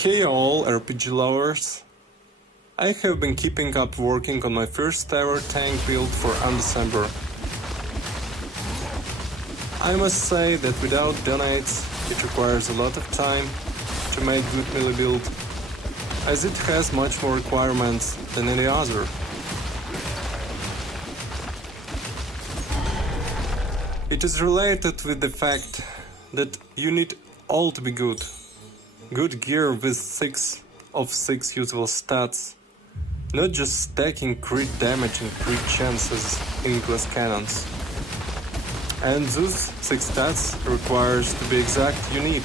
Hey all RPG lovers! I have been keeping up working on my first ever tank build for UNDECEMBER. I must say that without donates it requires a lot of time to make good melee build, as it has much more requirements than any other. It is related with the fact that you need all to be good. Good gear with 6 of 6 usable stats, not just stacking crit damage and crit chances in glass cannons. And those 6 stats requires to be exact you need.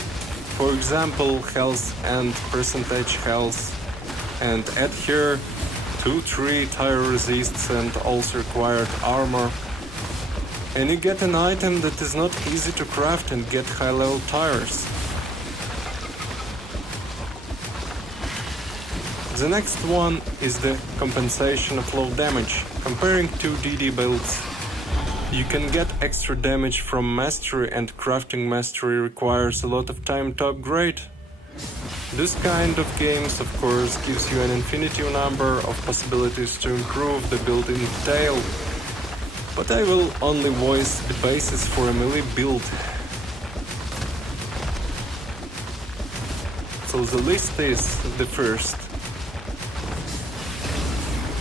For example, health and percentage health, and add here 2-3 tire resists and also required armor. And you get an item that is not easy to craft and get high level tires. The next one is the compensation of low damage. Comparing two DD builds, you can get extra damage from mastery, and crafting mastery requires a lot of time to upgrade. This kind of games of course gives you an infinity number of possibilities to improve the build in detail, but I will only voice the basis for a melee build. So the list is the first.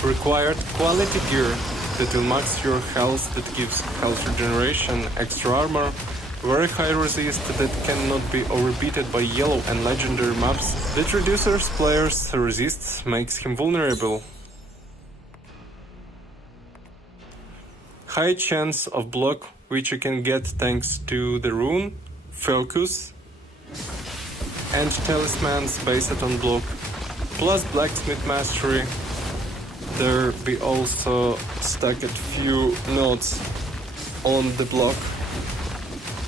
Required quality gear that will max your health, that gives health regeneration, extra armor, very high resist that cannot be overbeaten by yellow and legendary maps, that reduces players' resists, makes him vulnerable. High chance of block, which you can get thanks to the rune, focus, and talismans based on block, plus blacksmith mastery. There be also stacked few nodes on the block.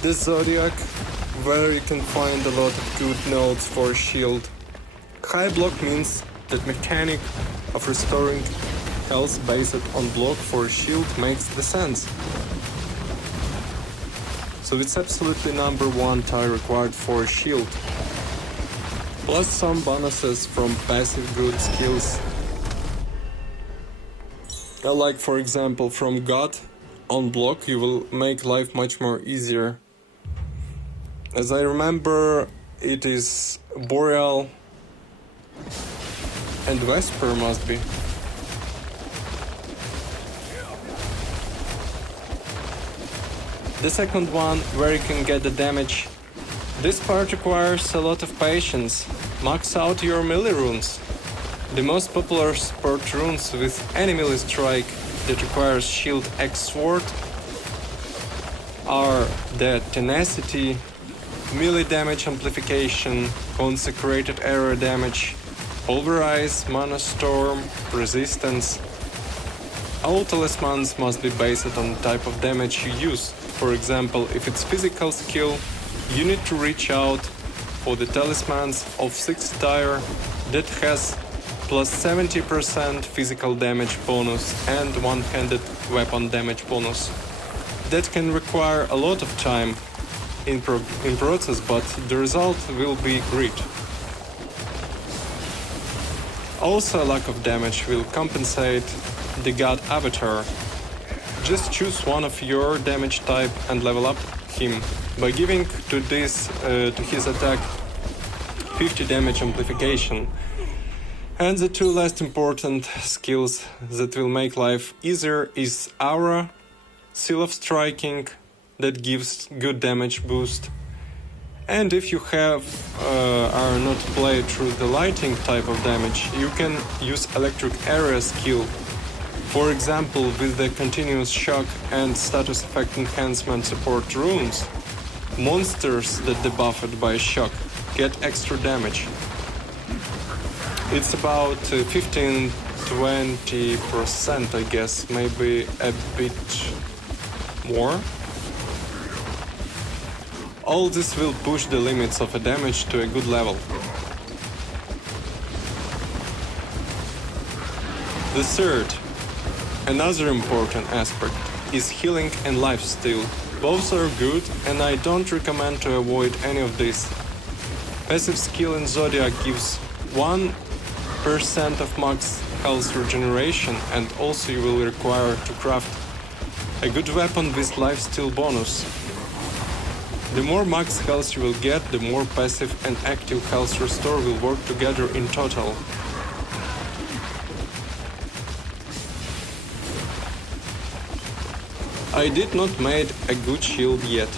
The Zodiac, where you can find a lot of good nodes for shield. High block means that mechanic of restoring health based on block for shield makes the sense. So it's absolutely number one tile required for shield. Plus some bonuses from passive good skills. Like for example from God, on block you will make life much more easier. As I remember, it is Boreal and Vesper must be. The second one, where you can get the damage. This part requires a lot of patience. Max out your melee runes. The most popular support runes with any melee strike that requires shield X sword are the Tenacity, melee damage amplification, consecrated area damage, pulverize, mana storm, resistance. All talismans must be based on the type of damage you use. For example, if it's physical skill, you need to reach out for the talismans of 6 tire that has plus 70% physical damage bonus and one-handed weapon damage bonus. That can require a lot of time in process, but the result will be great. Also, a lack of damage will compensate the God Avatar. Just choose one of your damage type and level up him by giving to his attack 50 damage amplification. And the two last important skills that will make life easier is Aura, Seal of Striking, that gives good damage boost. And if you are not played through the lighting type of damage, you can use Electric Area skill. For example, with the continuous shock and status effect enhancement support runes, monsters that debuffed by shock get extra damage. It's about 15-20%, I guess, maybe a bit more. All this will push the limits of a damage to a good level. The third, another important aspect, is healing and lifesteal. Both are good, and I don't recommend to avoid any of this. Passive skill in Zodiac gives 1% of max health regeneration, and also you will require to craft a good weapon with lifesteal bonus. The more max health you will get, the more passive and active health restore will work together in total. I did not made a good shield yet.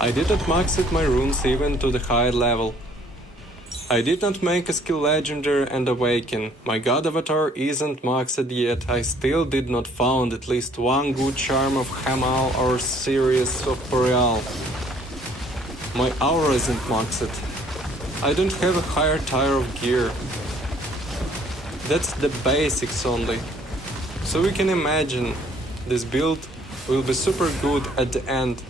I did not max it my runes even to the high level. I did not make a skill legendary and awaken. My god avatar isn't maxed yet. I still did not found at least one good charm of Hamal or series of Boreal. My aura isn't maxed. I don't have a higher tier of gear. That's the basics only. So we can imagine this build will be super good at the end.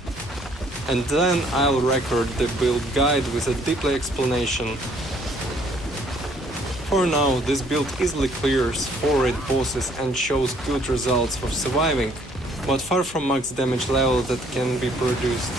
And then I'll record the build guide with a deeply explanation. For now, this build easily clears 4 raid bosses and shows good results for surviving, but far from max damage level that can be produced.